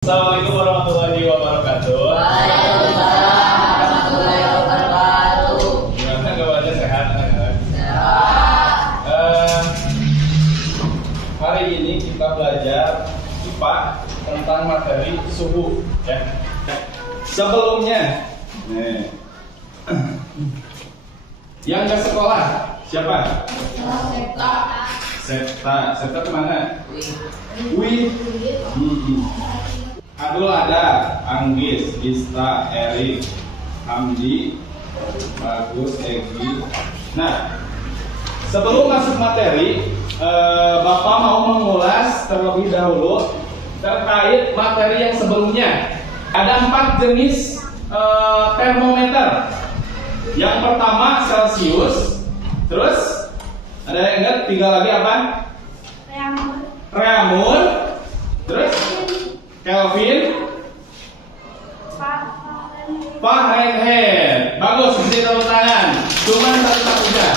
Assalamualaikum warahmatullahi wabarakatuh. Waalaikumsalam warahmatullahi wabarakatuh. Gimana kabarnya, sehat? Sehat. Hari ini kita belajar IPA tentang materi suhu. Ya. Sebelumnya, yang ke sekolah siapa? Septa kemana? Wih. Adul ada, Anggis, Ista, Erik, Hamdi, Bagus, Egi. Nah, sebelum masuk materi, Bapak mau mengulas terlebih dahulu terkait materi yang sebelumnya. Ada 4 jenis termometer. Yang pertama Celcius, terus ada yang ingat 3 lagi apa? Reaumur, terus Kelvin, Fahrenheit. Bagus, kasih tepuk tangan. Cuma satu saja.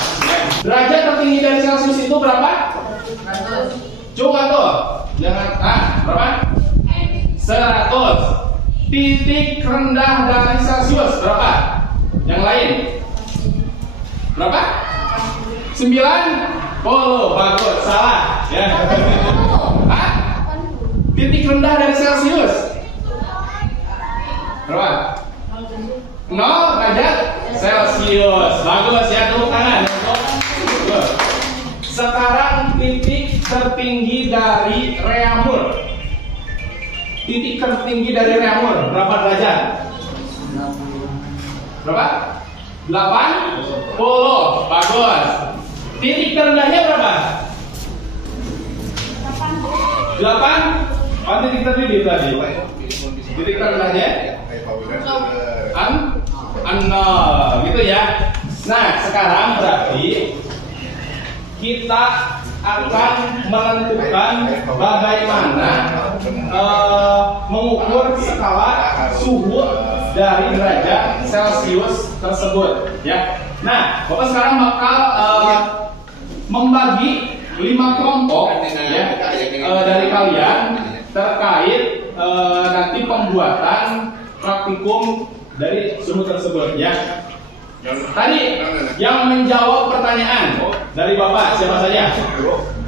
Derajat tertinggi dari Celcius itu berapa? 100. Coba tuh. Jangan berapa? 100. Titik rendah dari Celcius berapa? Yang lain? Berapa? 90. Bagus, salah. Ya. Titik rendah dari Celcius berapa? 0 derajat Celcius. Bagus ya, tepuk tangan. Sekarang titik tertinggi dari Reaumur. Titik tertinggi dari Reaumur berapa derajat? Berapa? 80. Bagus. Titik terendahnya berapa? 8. Oh, titik tertinggi tadi. Titik terendahnya? Nol, gitu ya. Nah, sekarang berarti kita akan menentukan bagaimana mengukur skala suhu dari derajat Celcius tersebut, ya. Nah, Bapak sekarang bakal membagi 5 kelompok, ya, dari kalian terkait nanti pembuatan praktikum dari suhu tersebut, ya. Tadi yang menjawab pertanyaan dari Bapak siapa saja?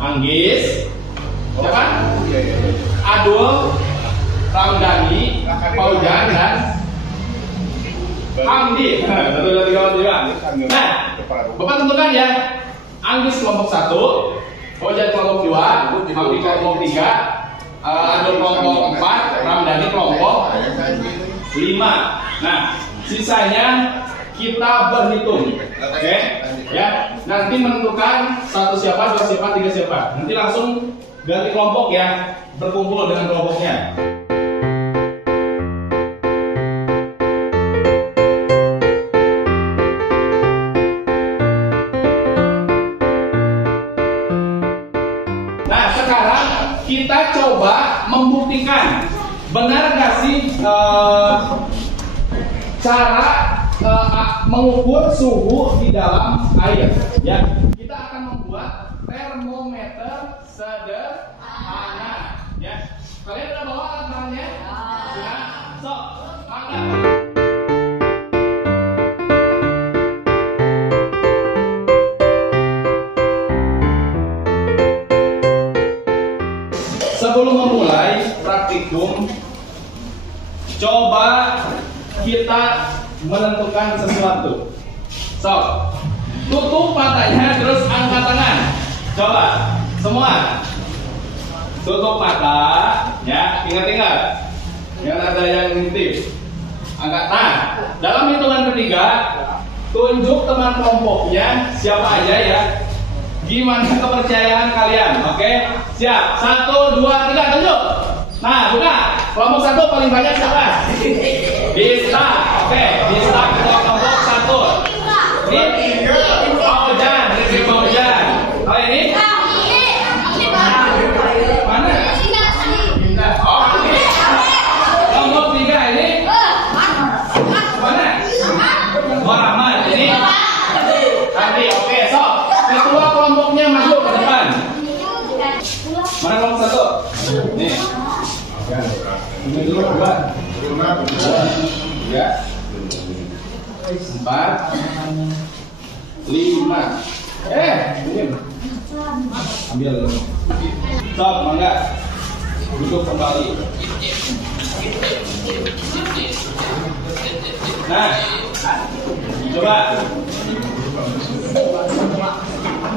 Anggis, siapa? Adul, Ramdhani, Paujan, dan Hamdi. Nah, Bapak tentukan ya. Anggis kelompok 1, Paujan kelompok 2, Hamdi kelompok 3, Adul kelompok 4, Ramdhani kelompok 5. Nah, sisanya kita berhitung, oke? Ya, nanti menentukan 1 siapa, 2 siapa, 3 siapa. Nanti langsung ganti kelompok ya, berkumpul dengan kelompoknya. Nah, sekarang kita coba membuktikan benar nggak sih cara mengukur suhu di dalam air, ya. Kita akan membuat termometer sederhana, ya. Kalian udah bawa alat bahannya? Ya. So, mangga. Sebelum memulai praktikum, coba kita menentukan sesuatu. So, tutup matanya terus angkat tangan. Coba semua tutup mata, ya. Ingat-ingat, jangan ada yang ngintip. Angkat tangan. Dalam hitungan ketiga, tunjuk teman kelompoknya siapa aja, ya. Gimana kepercayaan kalian? Oke, siap. 1, 2, 3, tunjuk. Nah, buka. Kelompok 1 paling banyak siapa? Bisa. Oke, bisa kelompok 1. Ini Paujan, ini Paujan. Oh, ini? Mana? Oh, ini. Kelompok 3 ini? Mana? Oh, Rahmat. Ini? Tadi. Oke, so ketua kelompoknya masuk ke depan. Mana kelompok 1? Nih. Ini dulu 2, 3, 4, 5. Ini ambil. Stop, mangga. Duduk kembali. Nah, coba.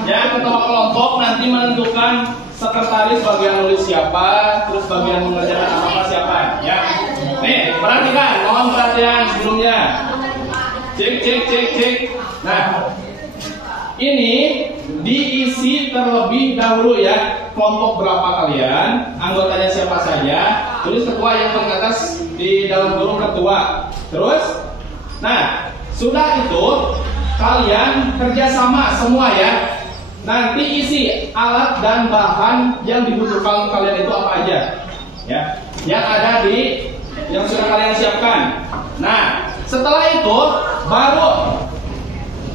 Yang ketua kelompok nanti menentukan sekretaris bagian nulis siapa, terus bagian mengerjakan apa siapa, ya. Nih, perhatikan, mohon perhatian sebelumnya. Cek. Nah, ini diisi terlebih dahulu ya. Kelompok berapa kalian, anggotanya siapa saja, tulis ketua yang paling atas di dalam kurung ketua. Terus, nah, sudah itu kalian kerjasama semua ya. Nanti isi alat dan bahan yang dibutuhkan kalian itu apa aja, ya, yang ada di yang sudah kalian siapkan. Nah, setelah itu baru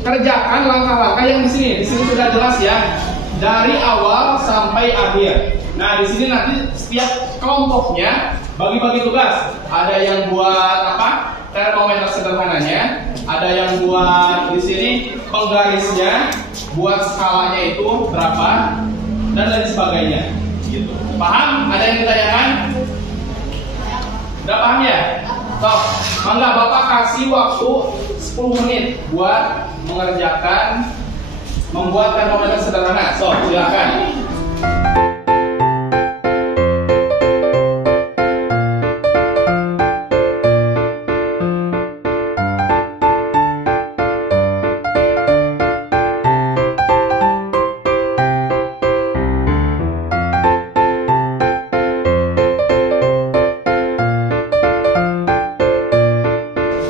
kerjakan langkah-langkah yang di sini. Di sini sudah jelas ya, dari awal sampai akhir. Nah, di sini nanti setiap kelompoknya bagi-bagi tugas. Ada yang buat apa? Termometer sederhananya. Ada yang buat di sini penggarisnya, buat skalanya itu berapa, dan lain sebagainya. Gitu. Paham? Ada yang ditanyakan? Udah paham ya? Toh, mangga Bapak kasih waktu 10 menit buat mengerjakan membuat termometer sederhana. So, silakan.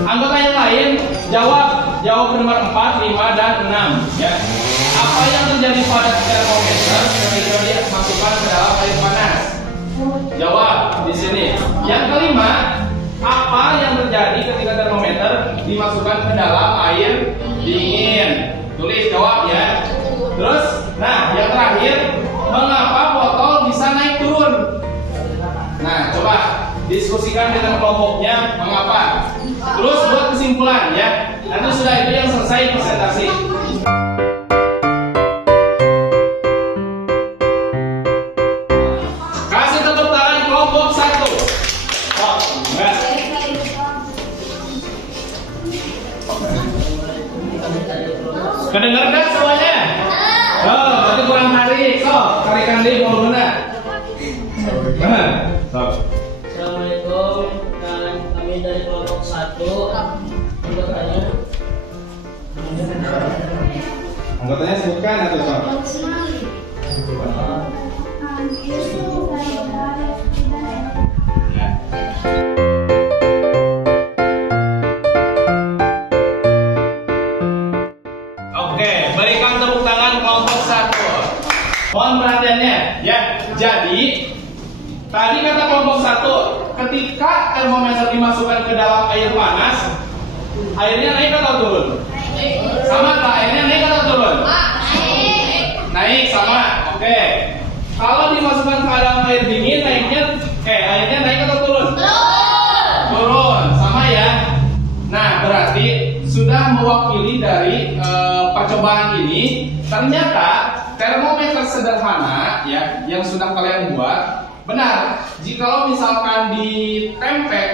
Anggota yang lain jawab nomor 4, 5, dan 6 ya. Apa yang terjadi pada termometer ketika dimasukkan ke dalam air panas? Jawab di sini. Yang kelima, apa yang terjadi ketika termometer dimasukkan ke dalam air dingin? Tulis jawab ya. Terus, nah yang terakhir, mengapa botol bisa naik turun? Nah, coba diskusikan dengan kelompoknya mengapa. Terus buat kesimpulan ya. Nanti sudah itu yang selesai presentasi. Kasih tepuk tangan kelompok 1. Oh, enggak. Kedengar enggak semuanya? Oh, berarti kurang tarik. So, tarikan di volumenya. Nah, stop. Assalamualaikum, dan kami dari kelompok 1. Anggotanya sebutkan atau stop? Oke, berikan tepuk tangan kelompok 1. Mohon perhatiannya ya. Jadi tadi kata kelompok 1, ketika termometer dimasukkan ke dalam air panas, airnya naik atau turun? Sama tak? Airnya naik atau turun? Naik sama. Oke. Kalau dimasukkan ke dalam air dingin, airnya naik atau turun? Turun. Sama ya. Nah, berarti sudah mewakili dari percobaan ini. Ternyata termometer sederhana ya yang sudah kalian buat benar. Jikalau misalkan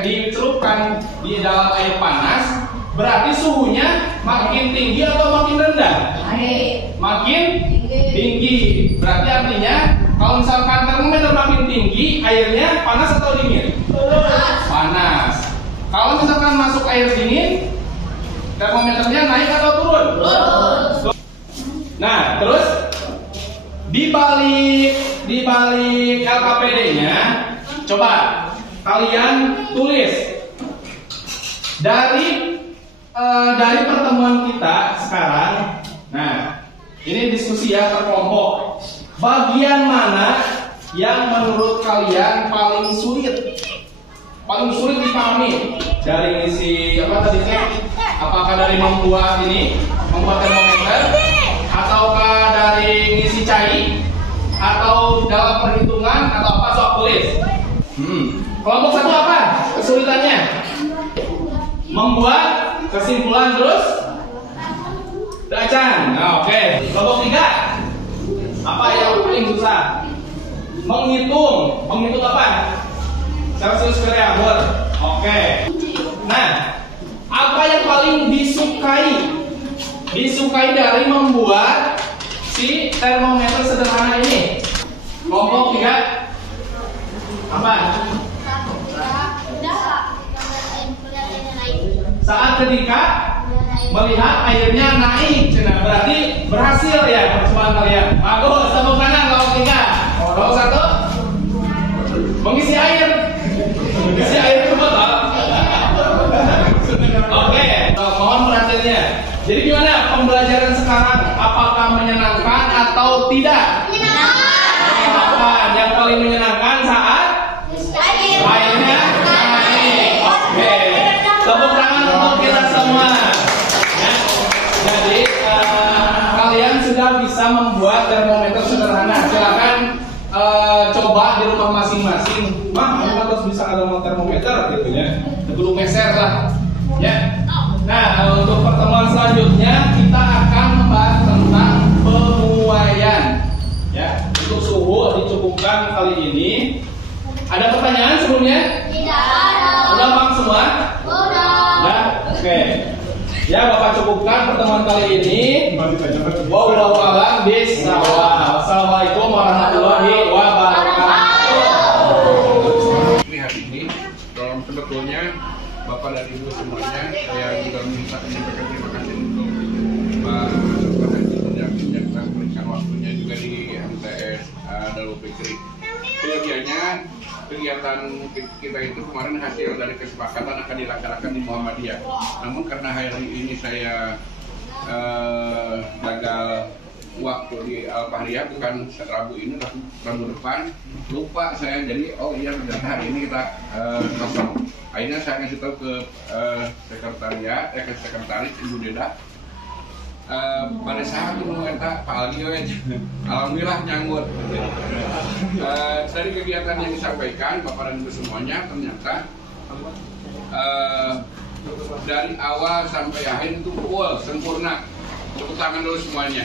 dicelupkan di dalam air panas, berarti suhunya makin tinggi atau makin rendah? Makin tinggi. Berarti artinya kalau misalkan termometer makin tinggi, airnya panas atau dingin? Panas. Kalau misalkan masuk air dingin, termometernya naik atau turun? Nah, terus dibalik LKPD-nya, coba kalian tulis dari pertemuan kita sekarang. Nah, ini diskusi ya per kelompok. Bagian mana yang menurut kalian paling sulit dipahami dari isi apa tadinya? Apakah dari membuat termometer, ataukah dari ngisi cair, atau dalam perhitungan, atau apa? Sok tulis. Kelompok 1 apa kesulitannya? Membuat kesimpulan terus bacaan. Nah, oke. Kelompok 3 apa yang paling susah? Menghitung. Menghitung apa? Celsius variabel. Oke. Nah, apa yang paling disukai dari membuat si termometer sederhana ini? Kelompok 3 apa? Saat ketika melihat airnya naik, berarti berhasil ya percobaan kalian. Bagus, tepuk tangan kelompok 3. Kelompok 1 mengisi air. Mengisi air itu betul. Oke, mohon perhatiannya. Jadi gimana pembelajaran sekarang? Apakah menyenangkan atau tidak? Menyenangkan. Yang paling menyenangkan saat airnya naik. Oke, tepuk tangan untuk kita semua. Ya. Jadi kalian sudah bisa membuat termometer sederhana. Silakan coba di rumah masing-masing. Kamu harus bisa ada termometer gitu ya. Belum meser lah. Ya. Nah, untuk pertemuan selanjutnya kita akan membahas tentang pemuaian. Ya, untuk suhu dicukupkan kali ini. Ada pertanyaan sebelumnya? Tidak ada. Udah paham semua? Udah. Oke. Ya, Bapak cukupkan pertemuan kali ini. Wallahu a'lam bishawab. Assalamualaikum warahmatullahi wabarakatuh. Lihat ini, dalam sebetulnya Bapak dan Ibu semuanya, saya juga minta menyampaikan terima kasih untuk Pak Haji yang memberikan waktunya juga di MTS Darul Fikri. Sejatinya kegiatan kita itu kemarin hasil dari kesepakatan akan dilaksanakan di Muhammadiyah. Namun karena hari ini saya gagal waktu di Al-Fahriyah, bukan Rabu ini, Rabu depan, lupa saya. Jadi oh iya ternyata hari ini kita kosong. Akhirnya saya ngasih tahu ke sekretariat, ke sekretaris Ibu Deda. Pada saat itu mengatakan Pak Algio ya, alhamdulillah nyanggut. Dari kegiatan yang disampaikan Bapak dan Ibu semuanya ternyata dari awal sampai akhir itu full sempurna. Tepuk tangan dulu semuanya.